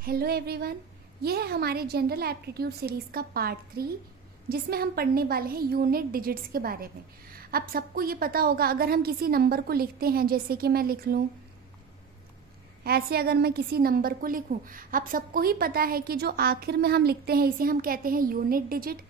Hello everyone, ये है हमारे जनरल एप्टीट्यूड सीरीज़ का पार्ट 3 जिसमें हम पढ़ने वाले हैं यूनिट डिजिट्स के बारे में। अब सबको ये पता होगा, अगर हम किसी नंबर को लिखते हैं, जैसे कि मैं लिख लूँ ऐसे, अगर मैं किसी नंबर को लिखूं, आप सबको ही पता है कि जो आखिर में हम लिखते हैं इसे हम कहते हैं यूनिट डिजिट।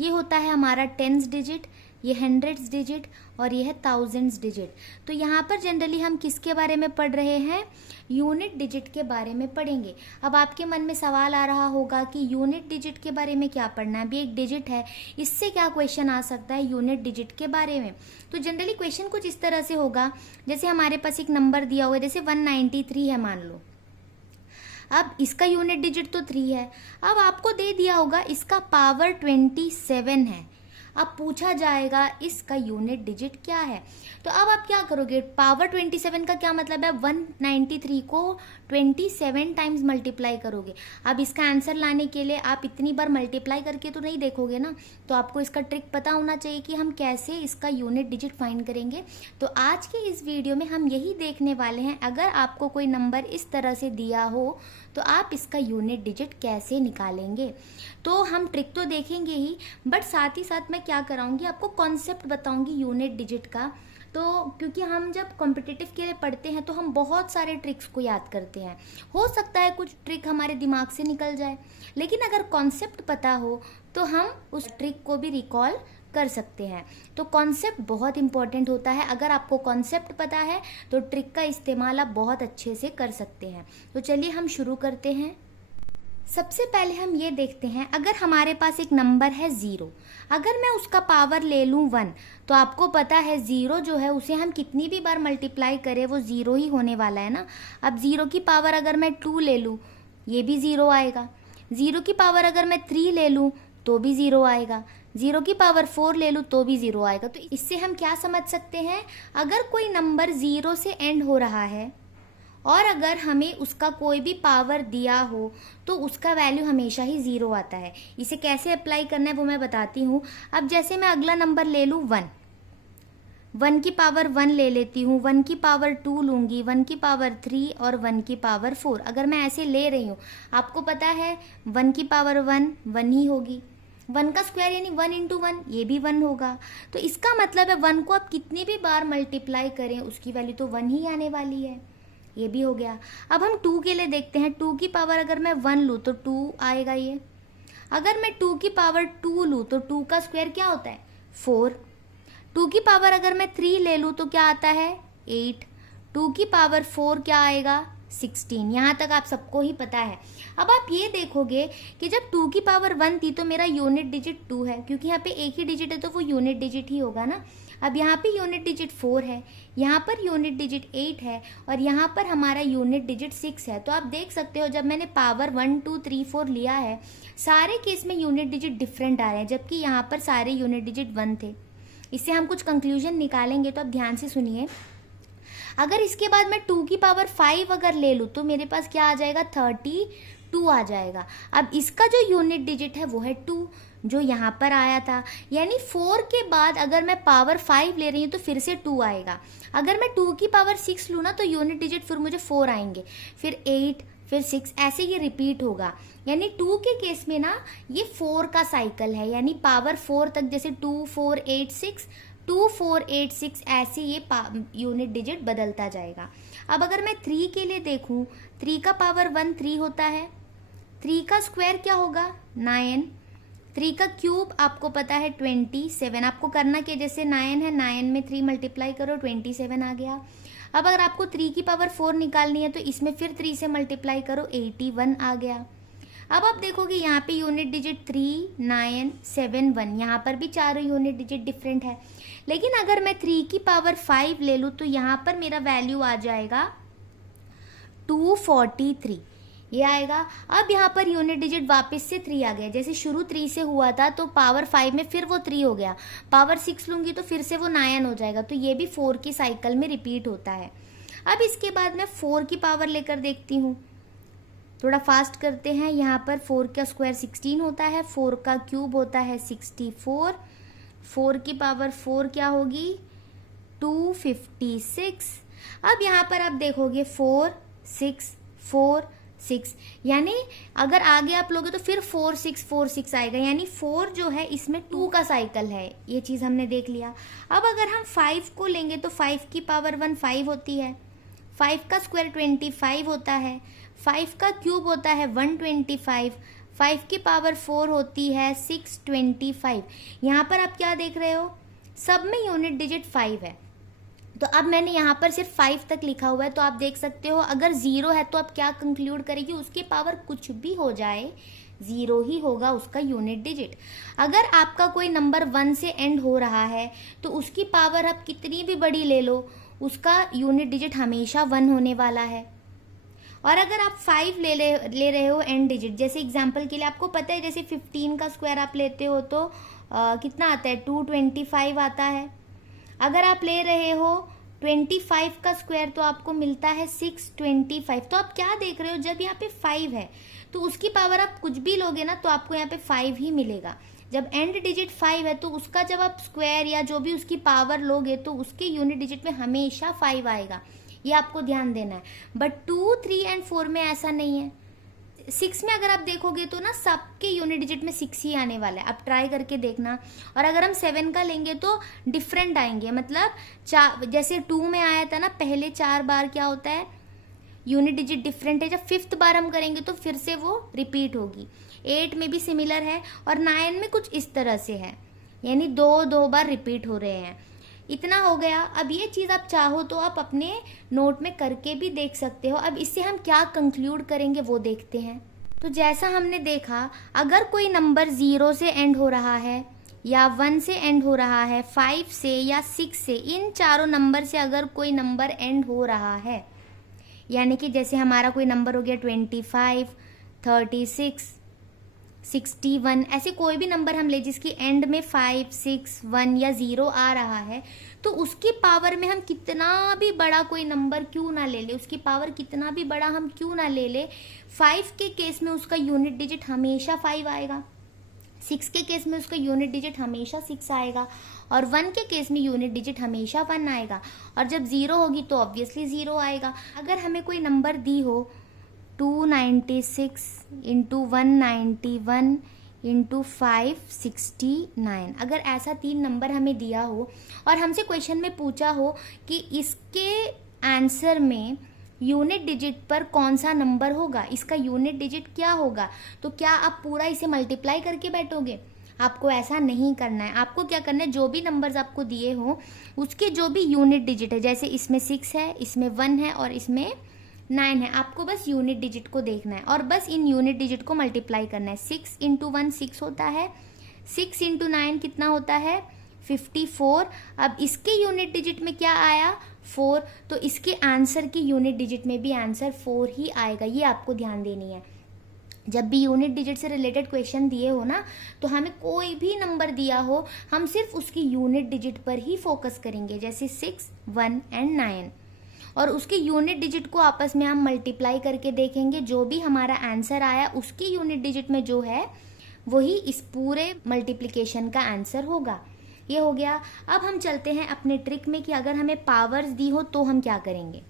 ये होता है हमारा टेंस डिजिट, ये हंड्रेड्स डिजिट और ये है थाउजेंड्स डिजिट। तो यहाँ पर जनरली हम किसके बारे में पढ़ रहे हैं? यूनिट डिजिट के बारे में पढ़ेंगे। अब आपके मन में सवाल आ रहा होगा कि यूनिट डिजिट के बारे में क्या पढ़ना है, अभी एक डिजिट है, इससे क्या क्वेश्चन आ सकता है यूनिट डिजिट के बारे में? तो जनरली क्वेश्चन कुछ इस तरह से होगा, जैसे हमारे पास एक नंबर दिया हुआ है, जैसे 193 है मान लो। अब इसका यूनिट डिजिट तो 3 है। अब आपको दे दिया होगा इसका पावर 27 है। अब पूछा जाएगा इसका यूनिट डिजिट क्या है। तो अब आप क्या करोगे? पावर 27 का क्या मतलब है? 193 को 27 टाइम्स मल्टीप्लाई करोगे। अब इसका आंसर लाने के लिए आप इतनी बार मल्टीप्लाई करके तो नहीं देखोगे ना, तो आपको इसका ट्रिक पता होना चाहिए कि हम कैसे इसका यूनिट डिजिट फाइंड करेंगे। तो आज के इस वीडियो में हम यही देखने वाले हैं, अगर आपको कोई नंबर इस तरह से दिया हो तो आप इसका यूनिट डिजिट कैसे निकालेंगे। तो हम ट्रिक तो देखेंगे ही, बट साथ ही साथ मैं क्या कराऊंगी, आपको कॉन्सेप्ट बताऊंगी यूनिट डिजिट का। तो क्योंकि हम जब कॉम्पिटिटिव के लिए पढ़ते हैं तो हम बहुत सारे ट्रिक्स को याद करते हैं, हो सकता है कुछ ट्रिक हमारे दिमाग से निकल जाए, लेकिन अगर कॉन्सेप्ट पता हो तो हम उस ट्रिक को भी रिकॉल कर सकते हैं। तो कॉन्सेप्ट बहुत इंपॉर्टेंट होता है, अगर आपको कॉन्सेप्ट पता है तो ट्रिक का इस्तेमाल आप बहुत अच्छे से कर सकते हैं। तो चलिए हम शुरू करते हैं। सबसे पहले हम ये देखते हैं, अगर हमारे पास एक नंबर है 0, अगर मैं उसका पावर ले लूँ 1, तो आपको पता है 0 जो है उसे हम कितनी भी बार मल्टीप्लाई करें वो 0 ही होने वाला है ना। अब 0 की पावर अगर मैं 2 ले लूँ, ये भी 0 आएगा। 0 की पावर अगर मैं 3 ले लूँ तो भी 0 आएगा। 0 की पावर 4 ले लूँ तो भी 0 आएगा। तो इससे हम क्या समझ सकते हैं, अगर कोई नंबर 0 से एंड हो रहा है और अगर हमें उसका कोई भी पावर दिया हो तो उसका वैल्यू हमेशा ही 0 आता है। इसे कैसे अप्लाई करना है वो मैं बताती हूँ। अब जैसे मैं अगला नंबर ले लूँ 1 की पावर 1 ले लेती हूँ, 1 की पावर 2 लूँगी, 1 की पावर 3 और 1 की पावर 4। अगर मैं ऐसे ले रही हूँ, आपको पता है 1 की पावर 1 ही होगी। 1 का स्क्वायर यानी 1 इंटू 1, ये भी 1 होगा। तो इसका मतलब है 1 को आप कितनी भी बार मल्टीप्लाई करें उसकी वैल्यू तो 1 ही आने वाली है। ये भी हो गया। अब हम 2 के लिए देखते हैं। 2 की पावर अगर मैं 1 लूँ तो 2 आएगा ये। अगर मैं 2 की पावर 2 लूँ तो 2 का स्क्वायर क्या होता है? 4। 2 की पावर अगर मैं 3 ले लूँ तो क्या आता है? 8। 2 की पावर 4 क्या आएगा? 16। यहाँ तक आप सबको ही पता है। अब आप ये देखोगे कि जब 2 की पावर 1 थी तो मेरा यूनिट डिजिट 2 है, क्योंकि यहाँ पे एक ही डिजिट है तो वो यूनिट डिजिट ही होगा ना। अब यहाँ पे यूनिट डिजिट 4 है, यहाँ पर यूनिट डिजिट 8 है और यहाँ पर हमारा यूनिट डिजिट 6 है। तो आप देख सकते हो, जब मैंने पावर 1 2 3 4 लिया है, सारे केस में यूनिट डिजिट डिफरेंट आ रहे हैं, जबकि यहाँ पर सारे यूनिट डिजिट 1 थे। इससे हम कुछ कंक्लूजन निकालेंगे, तो आप ध्यान से सुनिए। अगर इसके बाद मैं 2 की पावर 5 अगर ले लूँ तो मेरे पास क्या आ जाएगा? 32 आ जाएगा। अब इसका जो यूनिट डिजिट है वो है 2, जो यहाँ पर आया था। यानी 4 के बाद अगर मैं पावर 5 ले रही हूँ तो फिर से 2 आएगा। अगर मैं 2 की पावर 6 लूँ ना तो यूनिट डिजिट फिर मुझे 4 आएंगे, फिर 8, फिर 6, ऐसे ये रिपीट होगा। यानी 2 के केस में ना ये 4 का साइकिल है, यानी पावर 4 तक, जैसे 2 4 8 6, 2 4 8 6, ऐसे ये यूनिट डिजिट बदलता जाएगा। अब अगर मैं 3 के लिए देखूं, 3 का पावर 1 3 होता है। 3 का स्क्वायर क्या होगा? 9। 3 का क्यूब आपको पता है 27। आपको करना क्या, जैसे 9 है, 9 में 3 मल्टीप्लाई करो, 27 आ गया। अब अगर आपको 3 की पावर 4 निकालनी है तो इसमें फिर 3 से मल्टीप्लाई करो, 81 आ गया। अब आप देखोगे यहाँ पे यूनिट डिजिट 3 9 7 1, यहाँ पर भी चारों यूनिट डिजिट डिफरेंट है। लेकिन अगर मैं 3 की पावर 5 ले लूँ तो यहाँ पर मेरा वैल्यू आ जाएगा 243, ये आएगा। अब यहाँ पर यूनिट डिजिट वापस से 3 आ गया, जैसे शुरू 3 से हुआ था तो पावर 5 में फिर वो 3 हो गया, पावर 6 लूंगी तो फिर से वो 9 हो जाएगा। तो ये भी 4 की साइकिल में रिपीट होता है। अब इसके बाद मैं 4 की पावर लेकर देखती हूँ, थोड़ा फास्ट करते हैं। यहाँ पर 4 का स्क्वायर 16 होता है, 4 का क्यूब होता है 64, 4 की पावर 4 क्या होगी? 256। अब यहाँ पर आप देखोगे 4 6 4 6, यानी अगर आगे आप लोगे तो फिर 4 6 4 6 आएगा, यानी 4 जो है इसमें 2 का साइकिल है, ये चीज़ हमने देख लिया। अब अगर हम 5 को लेंगे तो 5 की पावर 1 5 होती है, 5 का स्क्वायर 25 होता है, 5 का क्यूब होता है 125, 5 की पावर 4 होती है 625। यहाँ पर आप क्या देख रहे हो, सब में यूनिट डिजिट 5 है। तो अब मैंने यहाँ पर सिर्फ 5 तक लिखा हुआ है, तो आप देख सकते हो अगर 0 है तो आप क्या कंक्लूड करेंगे, उसकी पावर कुछ भी हो जाए 0 ही होगा उसका यूनिट डिजिट। अगर आपका कोई नंबर 1 से एंड हो रहा है तो उसकी पावर आप कितनी भी बड़ी ले लो, उसका यूनिट डिजिट हमेशा 1 होने वाला है। और अगर आप 5 ले रहे हो एंड डिजिट, जैसे एग्जांपल के लिए आपको पता है जैसे 15 का स्क्वायर आप लेते हो तो कितना आता है, 225 आता है। अगर आप ले रहे हो 25 का स्क्वायर तो आपको मिलता है 625। तो आप क्या देख रहे हो, जब यहाँ पे 5 है तो उसकी पावर आप कुछ भी लोगे ना तो आपको यहाँ पे 5 ही मिलेगा। जब एंड डिजिट 5 है तो उसका जब आप स्क्वायर या जो भी उसकी पावर लोगे तो उसके यूनिट डिजिट में हमेशा 5 आएगा, ये आपको ध्यान देना है। बट 2, 3 एंड 4 में ऐसा नहीं है। 6 में अगर आप देखोगे तो ना सबके यूनिट डिजिट में 6 ही आने वाला है, आप ट्राई करके देखना। और अगर हम 7 का लेंगे तो डिफरेंट आएंगे, मतलब जैसे 2 में आया था ना पहले 4 बार क्या होता है यूनिट डिजिट डिफरेंट है, जब 5th बार हम करेंगे तो फिर से वो रिपीट होगी। 8 में भी सिमिलर है और 9 में कुछ इस तरह से है, यानी 2 बार रिपीट हो रहे हैं। इतना हो गया। अब ये चीज़ आप चाहो तो आप अपने नोट में करके भी देख सकते हो। अब इससे हम क्या कंक्लूड करेंगे वो देखते हैं। तो जैसा हमने देखा, अगर कोई नंबर 0 से एंड हो रहा है या 1 से एंड हो रहा है, 5 से या 6 से, इन चारों नंबर से अगर कोई नंबर एंड हो रहा है, यानी कि जैसे हमारा कोई नंबर हो गया 25, 36, 61, ऐसे कोई भी नंबर हम ले जिसकी एंड में 5, 6, 1 या 0 आ रहा है, तो उसकी पावर में हम कितना भी बड़ा कोई नंबर क्यों ना ले ले, उसकी पावर कितना भी बड़ा हम क्यों ना ले ले, 5 के केस में उसका यूनिट डिजिट हमेशा 5 आएगा, 6 के केस में उसका यूनिट डिजिट हमेशा 6 आएगा, और 1 के केस में यूनिट डिजिट हमेशा 1 आएगा, और जब 0 होगी तो ऑब्वियसली 0 आएगा। अगर हमें कोई नंबर दी हो 296 इंटू 191 इंटू 569, अगर ऐसा 3 नंबर हमें दिया हो और हमसे क्वेश्चन में पूछा हो कि इसके आंसर में यूनिट डिजिट पर कौन सा नंबर होगा, इसका यूनिट डिजिट क्या होगा, तो क्या आप पूरा इसे मल्टीप्लाई करके बैठोगे? आपको ऐसा नहीं करना है। आपको क्या करना है, जो भी नंबर्स आपको दिए हो उसके जो भी यूनिट डिजिट है, जैसे इसमें 6 है, इसमें 1 है और इसमें 9 है, आपको बस यूनिट डिजिट को देखना है और बस इन यूनिट डिजिट को मल्टीप्लाई करना है। 6 इंटू 1 6 होता है, 6 इंटू 9 कितना होता है 54। अब इसके यूनिट डिजिट में क्या आया 4, तो इसके आंसर की यूनिट डिजिट में भी आंसर 4 ही आएगा। ये आपको ध्यान देनी है। जब भी यूनिट डिजिट से रिलेटेड क्वेश्चन दिए हो ना, तो हमें कोई भी नंबर दिया हो, हम सिर्फ उसकी यूनिट डिजिट पर ही फोकस करेंगे, जैसे 6, 1 एंड 9, और उसके यूनिट डिजिट को आपस में हम मल्टीप्लाई करके देखेंगे। जो भी हमारा आंसर आया उसके यूनिट डिजिट में जो है वही इस पूरे मल्टीप्लिकेशन का आंसर होगा। ये हो गया। अब हम चलते हैं अपने ट्रिक में कि अगर हमें पावर्स दी हो तो हम क्या करेंगे।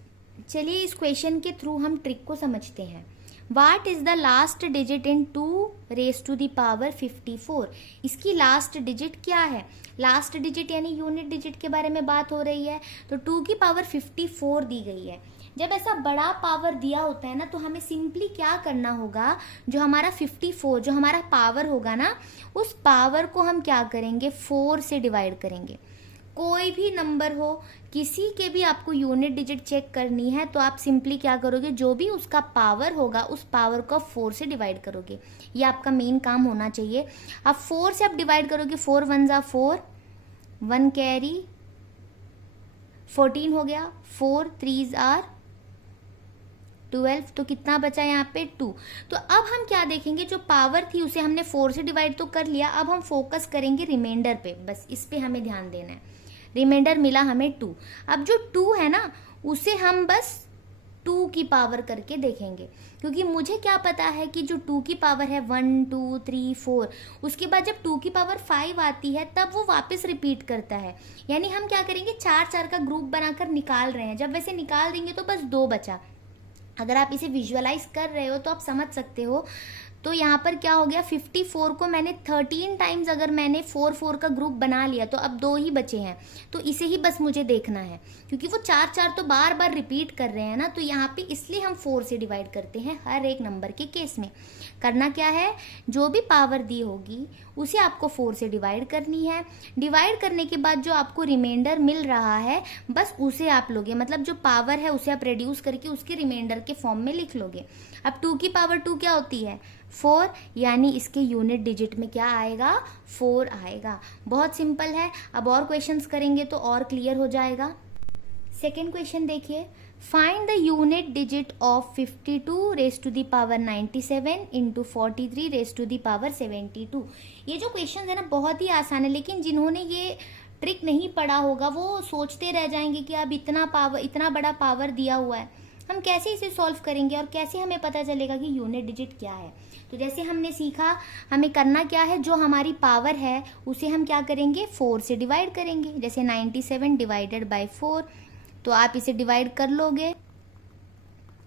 चलिए इस क्वेश्चन के थ्रू हम ट्रिक को समझते हैं। What is the last digit in 2 raised to the power 54? इसकी लास्ट डिजिट क्या है? लास्ट डिजिट यानी यूनिट डिजिट के बारे में बात हो रही है, तो 2 की पावर 54 दी गई है। जब ऐसा बड़ा पावर दिया होता है ना, तो हमें सिंपली क्या करना होगा, जो हमारा 54 जो हमारा पावर होगा ना, उस पावर को हम क्या करेंगे 4 से डिवाइड करेंगे। कोई भी नंबर हो, किसी के भी आपको यूनिट डिजिट चेक करनी है तो आप सिंपली क्या करोगे, जो भी उसका पावर होगा उस पावर को 4 से डिवाइड करोगे। ये आपका मेन काम होना चाहिए। अब 4 से आप डिवाइड करोगे, 4 1 जा 4, 1 कैरी 14 हो गया, 4 3 आर 12, तो कितना बचा यहाँ पे 2। तो अब हम क्या देखेंगे, जो पावर थी उसे हमने 4 से डिवाइड तो कर लिया, अब हम फोकस करेंगे रिमाइंडर पे, बस इस पे हमें ध्यान देना है। रिमाइंडर मिला हमें 2। अब जो 2 है ना, उसे हम बस 2 की पावर करके देखेंगे, क्योंकि मुझे क्या पता है कि जो 2 की पावर है 1 2 3 4, उसके बाद जब 2 की पावर 5 आती है तब वो वापस रिपीट करता है। यानी हम क्या करेंगे, 4 4 का ग्रुप बनाकर निकाल रहे हैं। जब वैसे निकाल देंगे तो बस 2 बचा, अगर आप इसे विजुअलाइज कर रहे हो तो आप समझ सकते हो। तो यहाँ पर क्या हो गया, 54 को मैंने 13 टाइम्स अगर मैंने 4 का ग्रुप बना लिया तो अब 2 ही बचे हैं, तो इसे ही बस मुझे देखना है, क्योंकि वो 4 तो बार बार रिपीट कर रहे हैं ना, तो यहाँ पे इसलिए हम 4 से डिवाइड करते हैं हर एक नंबर के केस में। करना क्या है, जो भी पावर दी होगी उसे आपको 4 से डिवाइड करनी है। डिवाइड करने के बाद जो आपको रिमाइंडर मिल रहा है बस उसे आप लोगे, मतलब जो पावर है उसे आप रिड्यूस करके उसके रिमाइंडर के फॉर्म में लिख लोगे। अब 2 की पावर 2 क्या होती है, 4, यानी इसके यूनिट डिजिट में क्या आएगा, 4 आएगा। बहुत सिंपल है। अब और क्वेश्चंस करेंगे तो और क्लियर हो जाएगा। सेकेंड क्वेश्चन देखिए, find the unit digit of 52 raise to the power 97 into 43 raise to the power 72। ये जो क्वेश्चन है ना बहुत ही आसान है, लेकिन जिन्होंने ये ट्रिक नहीं पढ़ा होगा वो सोचते रह जाएंगे कि अब इतना बड़ा पावर दिया हुआ है, हम कैसे इसे सॉल्व करेंगे और कैसे हमें पता चलेगा कि यूनिट डिजिट क्या है। तो जैसे हमने सीखा, हमें करना क्या है, जो हमारी पावर है उसे हम क्या करेंगे, 4 से डिवाइड करेंगे। जैसे 97 डिवाइडेड बाय 4, तो आप इसे डिवाइड कर लोगे,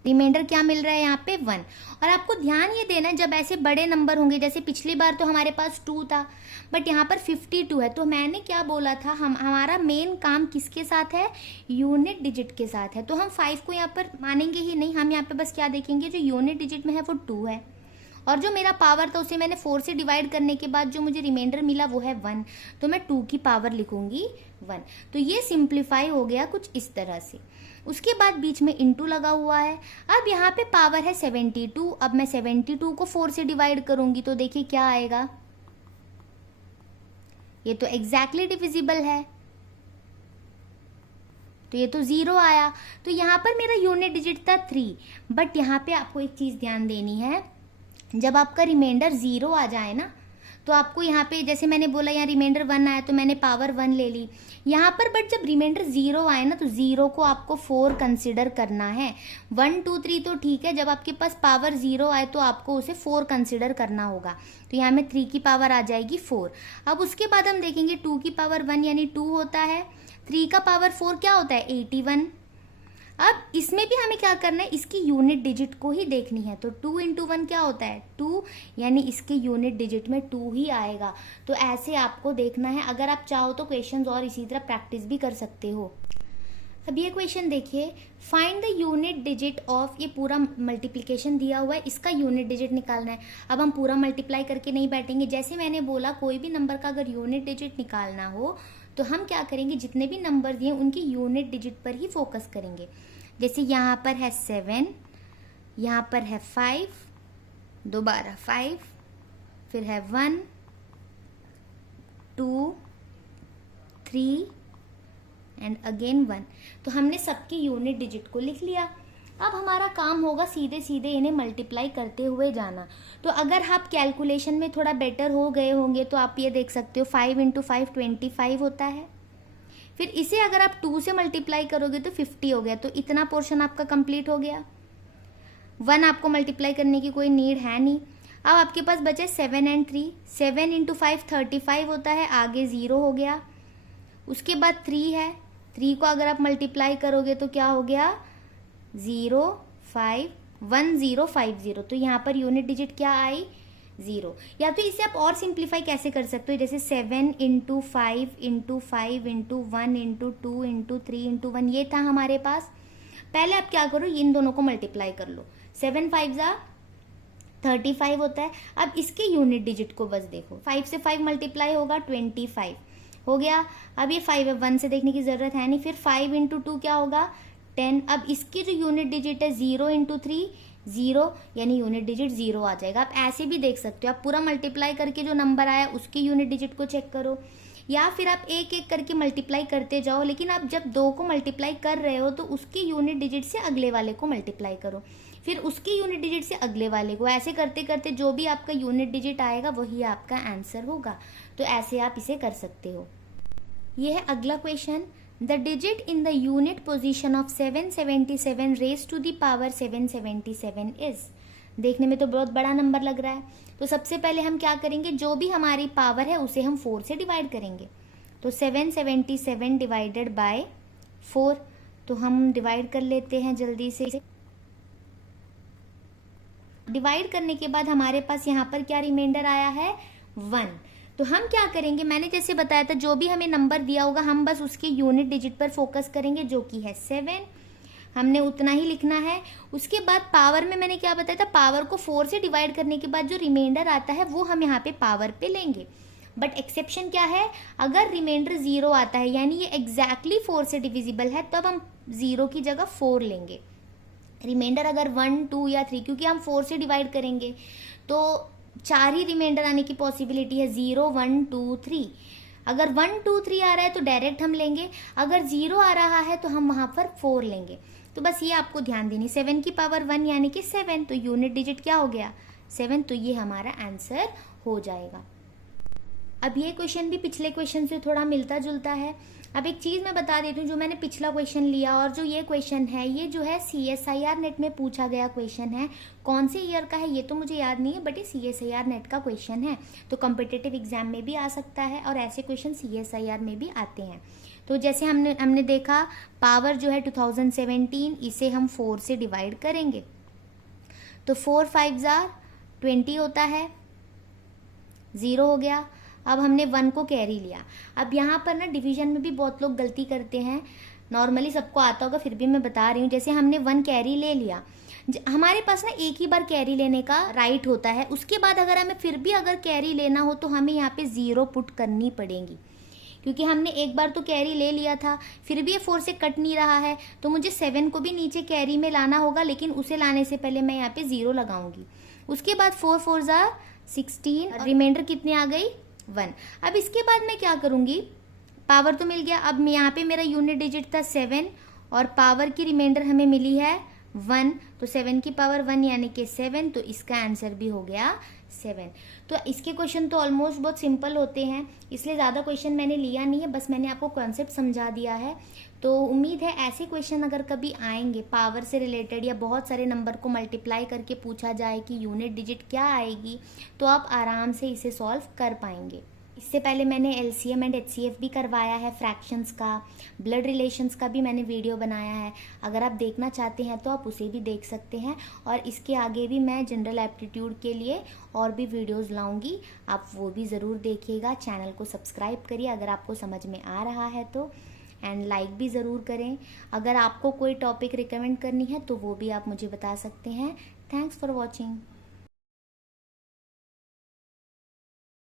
रिमाइंडर क्या मिल रहा है यहाँ पे 1। और आपको ध्यान ये देना है, जब ऐसे बड़े नंबर होंगे, जैसे पिछली बार तो हमारे पास 2 था बट यहाँ पर 52 है, तो मैंने क्या बोला था, हमारा मेन काम किसके साथ है, यूनिट डिजिट के साथ है। तो हम 5 को यहाँ पर मानेंगे ही नहीं, हम यहाँ पे बस क्या देखेंगे, जो यूनिट डिजिट में है वो 2 है, और जो मेरा पावर था उसे मैंने 4 से डिवाइड करने के बाद जो मुझे रिमाइंडर मिला वो है 1, तो मैं 2 की पावर लिखूंगी 1। तो ये सिंप्लीफाई हो गया कुछ इस तरह से। उसके बाद बीच में इंटू लगा हुआ है। अब यहाँ पे पावर है 72, अब मैं 72 को 4 से डिवाइड करूंगी तो देखिए क्या आएगा, ये तो एग्जैक्टली डिविजिबल है, तो ये तो 0 आया। तो यहाँ पर मेरा यूनिट डिजिट था 3, बट यहाँ पे आपको एक चीज ध्यान देनी है, जब आपका रिमाइंडर 0 आ जाए ना, तो आपको यहाँ पे जैसे मैंने बोला यहाँ रिमाइंडर 1 आया तो मैंने पावर 1 ले ली यहाँ पर, बट जब रिमाइंडर 0 आए ना तो 0 को आपको 4 कंसिडर करना है। 1 2 3 तो ठीक है, जब आपके पास पावर 0 आए तो आपको उसे 4 कंसिडर करना होगा। तो यहाँ में 3 की पावर आ जाएगी 4। अब उसके बाद हम देखेंगे 2 की पावर 1 यानी 2 होता है, 3 का पावर 4 क्या होता है 81। अब इसमें भी हमें क्या करना है, इसकी यूनिट डिजिट को ही देखनी है। तो 2 इंटू 1 क्या होता है 2, यानी इसके यूनिट डिजिट में 2 ही आएगा। तो ऐसे आपको देखना है। अगर आप चाहो तो क्वेश्चंस और इसी तरह प्रैक्टिस भी कर सकते हो। अब ये क्वेश्चन देखिए, find the unit digit of, ये पूरा मल्टीप्लिकेशन दिया हुआ है, इसका यूनिट डिजिट निकालना है। अब हम पूरा मल्टीप्लाई करके नहीं बैठेंगे, जैसे मैंने बोला कोई भी नंबर का अगर यूनिट डिजिट निकालना हो तो हम क्या करेंगे, जितने भी नंबर दिए उनकी यूनिट डिजिट पर ही फोकस करेंगे। जैसे यहाँ पर है 7, यहाँ पर है 5, दोबारा 5, फिर है 1 2 3 एंड अगेन 1। तो हमने सबकी यूनिट डिजिट को लिख लिया। अब हमारा काम होगा सीधे सीधे इन्हें मल्टीप्लाई करते हुए जाना। तो अगर आप कैलकुलेशन में थोड़ा बेटर हो गए होंगे तो आप ये देख सकते हो 5 इंटू 5 25 होता है। फिर इसे अगर आप 2 से मल्टीप्लाई करोगे तो 50 हो गया। तो इतना पोर्शन आपका कंप्लीट हो गया। 1 आपको मल्टीप्लाई करने की कोई नीड है नहीं। अब आपके पास बचे 7 एंड 3। 7 इंटू 5 35 होता है, आगे 0 हो गया। उसके बाद 3 है, 3 को अगर आप मल्टीप्लाई करोगे तो क्या हो गया 0 5 1 0 5 0। तो यहाँ पर यूनिट डिजिट क्या आई 0। या तो इसे आप और सिंप्लीफाई कैसे कर सकते हो, जैसे 7 into 5 into 5 into 1 into 2 into 3 into 1, ये था हमारे पास। पहले आप क्या करो, इन दोनों को मल्टीप्लाई कर लो। 7 5 जा 35 होता है। अब इसके यूनिट डिजिट को बस देखो, 5 से 5 मल्टीप्लाई होगा 25 हो गया। अब ये 5 है, 1 से देखने की जरूरत है नहीं। फिर 5 इंटू 2 क्या होगा 10। अब इसकी जो यूनिट डिजिट है 0 इंटू 3 0, यानी यूनिट डिजिट 0 आ जाएगा। आप ऐसे भी देख सकते हो, आप पूरा मल्टीप्लाई करके जो नंबर आया उसकी यूनिट डिजिट को चेक करो, या फिर आप एक एक करके मल्टीप्लाई करते जाओ। लेकिन आप जब 2 को मल्टीप्लाई कर रहे हो तो उसकी यूनिट डिजिट से अगले वाले को मल्टीप्लाई करो, फिर उसकी यूनिट डिजिट से अगले वाले को। ऐसे करते करते जो भी आपका यूनिट डिजिट आएगा वही आपका आंसर होगा। तो ऐसे आप इसे कर सकते हो। ये है अगला question. The digit in the unit position of 777 raise to the power 777 is. देखने में तो बहुत बड़ा नंबर लग रहा है। तो सबसे पहले हम क्या करेंगे, जो भी हमारी पावर है उसे हम 4 से डिवाइड करेंगे। तो 777 डिवाइडेड बाय 4, तो हम डिवाइड कर लेते हैं जल्दी से। डिवाइड करने के बाद हमारे पास यहाँ पर क्या रिमाइंडर आया है 1। तो हम क्या करेंगे, मैंने जैसे बताया था जो भी हमें नंबर दिया होगा हम बस उसके यूनिट डिजिट पर फोकस करेंगे, जो कि है 7। हमने उतना ही लिखना है। उसके बाद पावर में मैंने क्या बताया था, पावर को 4 से डिवाइड करने के बाद जो रिमाइंडर आता है वो हम यहाँ पे पावर पे लेंगे। बट एक्सेप्शन क्या है, अगर रिमाइंडर 0 आता है यानी ये एग्जैक्टली 4 से डिविजिबल है तब हम 0 की जगह 4 लेंगे। रिमाइंडर अगर 1, 2 या 3, क्योंकि हम 4 से डिवाइड करेंगे तो 4 ही रिमाइंडर आने की पॉसिबिलिटी है, 0, 1, 2, 3। अगर 1, 2, 3 आ रहा है तो डायरेक्ट हम लेंगे, अगर 0 आ रहा है तो हम वहां पर 4 लेंगे। तो बस ये आपको ध्यान देनी, 7 की पावर 1 यानी कि 7, तो यूनिट डिजिट क्या हो गया 7, तो ये हमारा आंसर हो जाएगा। अब ये क्वेश्चन भी पिछले क्वेश्चन से थोड़ा मिलता जुलता है। अब एक चीज मैं बता देती हूँ, जो मैंने पिछला क्वेश्चन लिया और जो ये क्वेश्चन है ये जो है CSIR नेट में पूछा गया क्वेश्चन है। कौन से ईयर का है ये तो मुझे याद नहीं है, बट ये CSIR नेट का क्वेश्चन है, तो कॉम्पिटिटिव एग्जाम में भी आ सकता है और ऐसे क्वेश्चन CSIR में भी आते हैं। तो जैसे हमने देखा पावर जो है 2017, इसे हम 4 से डिवाइड करेंगे तो 4 5 20 होता है, 0 हो गया। अब हमने 1 को कैरी लिया। अब यहाँ पर ना डिवीजन में भी बहुत लोग गलती करते हैं, नॉर्मली सबको आता होगा फिर भी मैं बता रही हूँ। जैसे हमने 1 कैरी ले लिया, हमारे पास ना एक ही बार कैरी लेने का राइट होता है, उसके बाद अगर हमें फिर भी अगर कैरी लेना हो तो हमें यहाँ पे 0 पुट करनी पड़ेगी, क्योंकि हमने एक बार तो कैरी ले लिया था फिर भी ये 4 से कट नहीं रहा है, तो मुझे 7 को भी नीचे कैरी में लाना होगा, लेकिन उसे लाने से पहले मैं यहाँ पे 0 लगाऊंगी। उसके बाद 4 4 16, रिमाइंडर कितनी आ गई 1। अब इसके बाद मैं क्या करूंगी, पावर तो मिल गया, अब यहाँ पे मेरा यूनिट डिजिट था 7 और पावर की रिमाइंडर हमें मिली है 1, तो 7 की पावर 1 यानी कि 7, तो इसका आंसर भी हो गया 7। तो इसके क्वेश्चन तो ऑलमोस्ट बहुत सिंपल होते हैं, इसलिए ज़्यादा क्वेश्चन मैंने लिया नहीं है, बस मैंने आपको कॉन्सेप्ट समझा दिया है। तो उम्मीद है ऐसे क्वेश्चन अगर कभी आएंगे पावर से रिलेटेड या बहुत सारे नंबर को मल्टीप्लाई करके पूछा जाए कि यूनिट डिजिट क्या आएगी, तो आप आराम से इसे सॉल्व कर पाएंगे। इससे पहले मैंने LCM एंड HCF भी करवाया है, फ्रैक्शंस का, ब्लड रिलेशंस का भी मैंने वीडियो बनाया है, अगर आप देखना चाहते हैं तो आप उसे भी देख सकते हैं। और इसके आगे भी मैं जनरल एप्टीट्यूड के लिए और भी वीडियोस लाऊंगी, आप वो भी ज़रूर देखिएगा। चैनल को सब्सक्राइब करिए अगर आपको समझ में आ रहा है तो, एंड लाइक भी ज़रूर करें। अगर आपको कोई टॉपिक रिकमेंड करनी है तो वो भी आप मुझे बता सकते हैं। Thanks for watching.